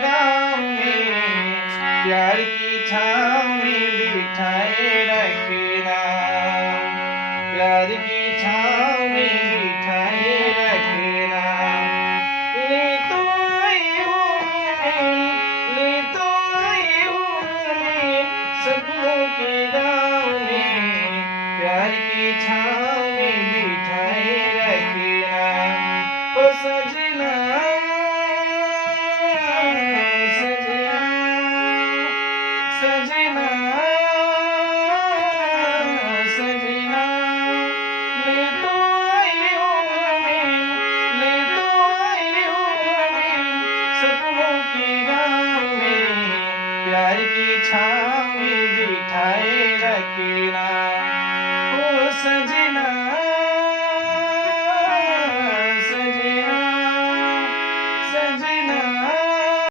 गाँव में प्यार की छाँव में बिठाए रखना, प्यार की छाँव में बिठाए रखना। ले तो आई हूँ मैं सपनों के गाँव में प्यार की छाँव में बिठाए रखना। ओ सजना सजना सजना, ले तो आई हूँ मैं सपनों के गाँव में प्यार की छाँव में बिठाए